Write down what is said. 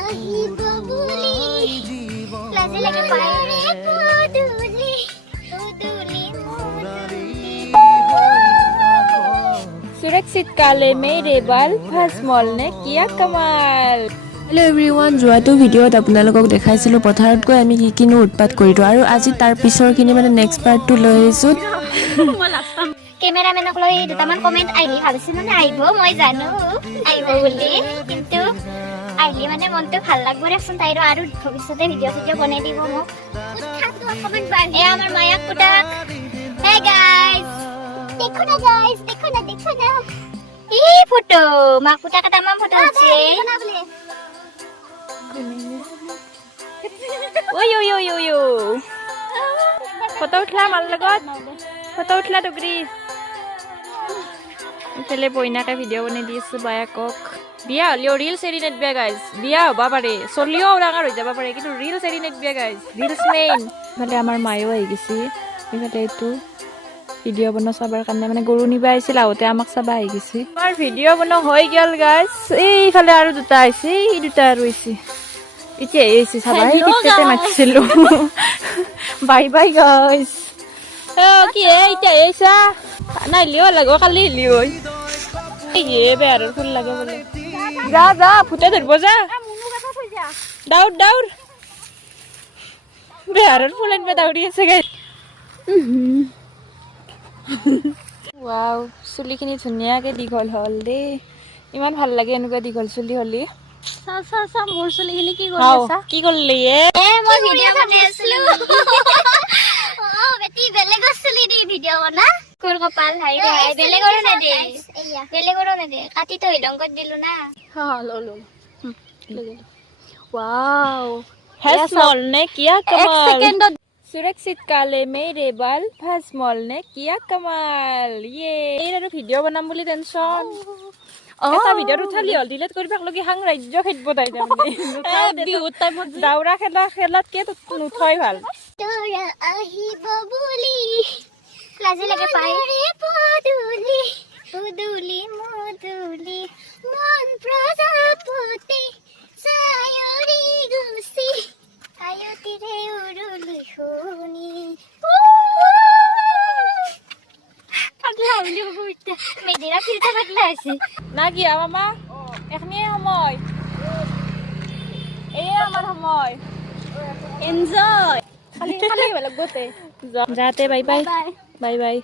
আহিব বুলি লাজে লাগে পায়ৰে পদুলি পদুলি सुरक्षित काले मेरे बाल भस्मल ने किया कमाल। हेलो एवरीवन যোৱাটো ভিডিঅ'ত আপোনালোকক দেখাইছিলোঁ পথাৰত গৈ আমি কি কিনো উৎপাত কৰিলোঁ আৰু আজি তাৰ পিছৰখিনি মানে নেক্সট পাৰ্টটো লৈ আহিছোঁ। কেমেৰামেনক লৈ দুটামান কমেণ্ট আহিলে ভাবিছিলোঁ মানে আহিব মই জানো আহিব বুলি কিন্তু আহিলে মানে মনটো ভাল লাগব দেচোন তাইৰো আৰু ভৱিষ্যতে ভিডিঅ' বনাই দিব মোক এ আমাৰ মায়াক পুতাক হে গাইজ দেখো না গাইজ দেখো না এই ফটো মাক পুতাক তামাম ফটো আছে ओय ओय ओय ओय ফটো উঠলা মাল লগত ফটো উঠলা টুকৰি ইফালে বইনাকে ভিডিঅ' বনাই দি আছো বায়াকক বিয়া হলেও ৰিলছ এৰি নেদবিয়া গাইজ বিয়া হবা পাৰে চলিও ডাঙৰ হৈ যাব পাৰে কিন্তু ৰিলছ এৰি নেদবিয়া গাইজ ৰিলছ মেইন ইফালে আমাৰ মায়েও আহি গৈছে ইফালে এইটো ভিডিঅ' বনোৱা চাবৰ কাৰণে মানে গৰু নিবা আহিছিল আহোঁতে আমাক চাবা আহি গৈছে আমাৰ ভিডিঅ' বনোৱা হৈ গ'ল গাইজ এইফালে আৰু দুটা আহিছে এই দুটা আৰু আহিছে এতিয়া এইছি চাবা এই পিছতে মাতিছিলো বাই বাই গাইস কি এতিয়া এইছা নাই লিও লাগো কালি লিও এই বেয়াৰ ফুল লাগে বলে যা যা ফুটে ধৰব যা দাউৰ দাউৰ বেয়াৰ ফুল আনবে দাউৰি আছে গাইস ওয়াও চুলিখিনি ধুনীয়াকে দীঘল হল দে ইমান ভাল লাগে এনেকুৱা দীঘল চুলি হলি সা মোৰ চুলিখিনি কি কৰি আছা কি কৰলি মই ভিডিঅ' বনাই আছিলো বেটি বেলেগৰ চুলি দি ভিডিঅ' বনা কোৰ কপাল হাই হাই বেলেগৰ না দে কাটি তো হিডংকত দিলো না লো वाओ भस्मल ने किया कमाल सुरक्षित काले मेरे बाल भस्मल ने किया कमाल ये एरो भिडिओ बनाम বুলি টেনশন এটা ভিডিঅ' উঠালি হল ডিলিট কৰি পাক লগি হাং ৰাজ্য খেদব তাই তাৰমানে বিহুত টাইমত দাউৰা খেলাতকে নুঠাই ভাল তোৰা আহিব বুলি লাজে লাগে পায়ৰে পদুলি পদুলি মদুলি মন প্ৰজাপতি সায়ৰি গুছি আয়তিৰে উৰুলি শুনি পাগলা হলি বুইতে মেদিনা ফিরতে পাগলা আছে না কি মামা এখনি সময় এই আমার সময় এনজয় খালি খালি লাগবতে যাতে বাই বাই বাই বাই